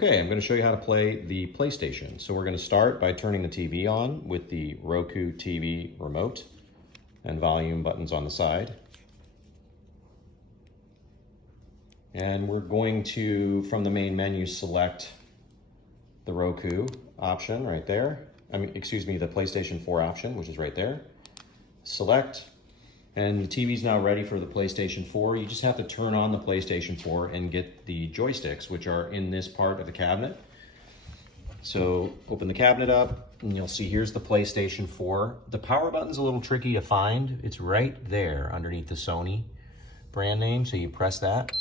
Okay, I'm going to show you how to play the PlayStation. So we're going to start by turning the TV on with the Roku TV remote and volume buttons on the side. And we're going to, from the main menu, select the Roku option right there. The PlayStation 4 option, which is right there. Select, and the TV's now ready for the PlayStation 4. You just have to turn on the PlayStation 4 and get the joysticks, which are in this part of the cabinet. So open the cabinet up and you'll see here's the PlayStation 4. The power button's a little tricky to find. It's right there underneath the Sony brand name. So you press that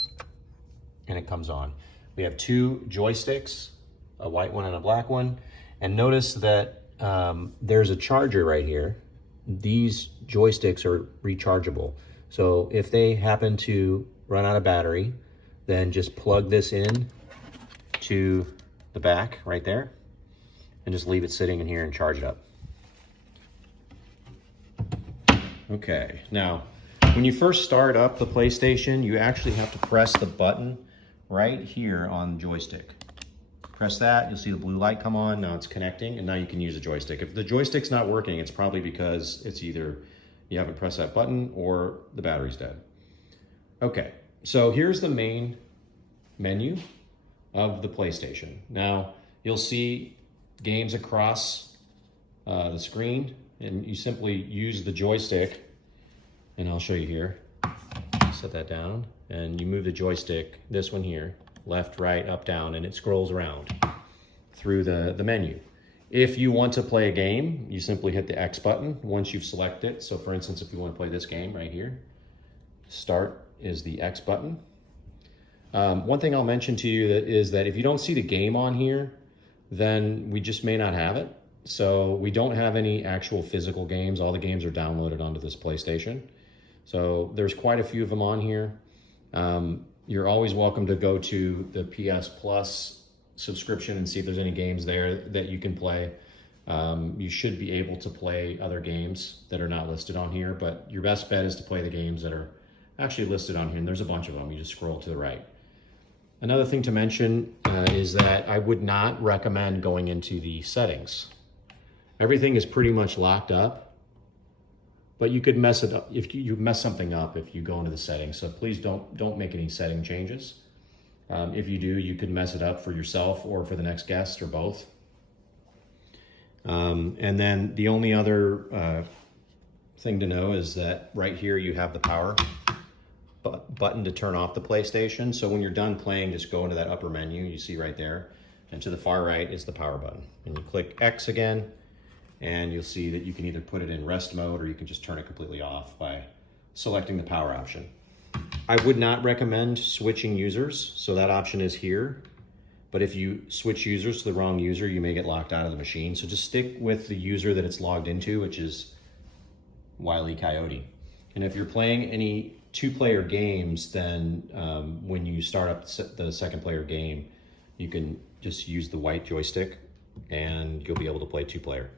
and it comes on. We have two joysticks, a white one and a black one. And notice that there's a charger right here. These joysticks are rechargeable. So if they happen to run out of battery, then just plug this in to the back right there and just leave it sitting in here and charge it up. Okay, now when you first start up the PlayStation, you actually have to press the button right here on the joystick. Press that, you'll see the blue light come on. Now it's connecting, and now you can use the joystick. If the joystick's not working, it's probably because it's either you haven't pressed that button or the battery's dead. Okay, so here's the main menu of the PlayStation. Now, you'll see games across the screen, and you simply use the joystick, and I'll show you here. Set that down, and you move the joystick, this one here, left, right, up, down, and it scrolls around through the menu. If you want to play a game, you simply hit the X button once you've selected it. So for instance, if you want to play this game right here, start is the X button. One thing I'll mention to you is that if you don't see the game on here, then we just may not have it. So we don't have any actual physical games. All the games are downloaded onto this PlayStation. So there's quite a few of them on here. You're always welcome to go to the PS Plus subscription and see if there's any games there that you can play. You should be able to play other games that are not listed on here, but your best bet is to play the games that are actually listed on here, and there's a bunch of them. You just scroll to the right. Another thing to mention is that I would not recommend going into the settings. Everything is pretty much locked up. But you could mess it up if you mess something up if you go into the settings. So please don't make any setting changes. If you do, you could mess it up for yourself or for the next guest or both. And then the only other thing to know is that right here you have the power button to turn off the PlayStation. So when you're done playing, just go into that upper menu you see right there. And to the far right is the power button. And you click X again. And you'll see that you can either put it in rest mode or you can just turn it completely off by selecting the power option. I would not recommend switching users, so that option is here. But if you switch users to the wrong user, you may get locked out of the machine. So just stick with the user that it's logged into, which is Wile E. Coyote. And if you're playing any two-player games, then when you start up the second player game, you can just use the white joystick and you'll be able to play two-player.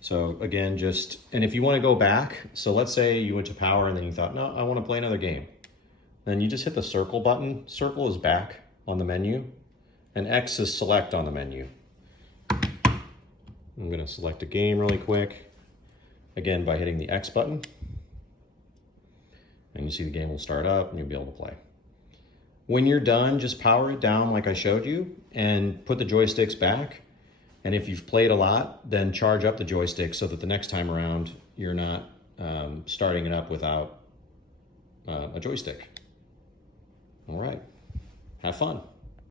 So again, and if you want to go back, so let's say you went to power and then you thought, no, I want to play another game. Then you just hit the circle button. Circle is back on the menu and X is select on the menu. I'm going to select a game really quick. Again, by hitting the X button. And you see the game will start up and you'll be able to play. When you're done, just power it down like I showed you and put the joysticks back. And if you've played a lot, then charge up the joystick so that the next time around, you're not starting it up without a joystick. All right, have fun.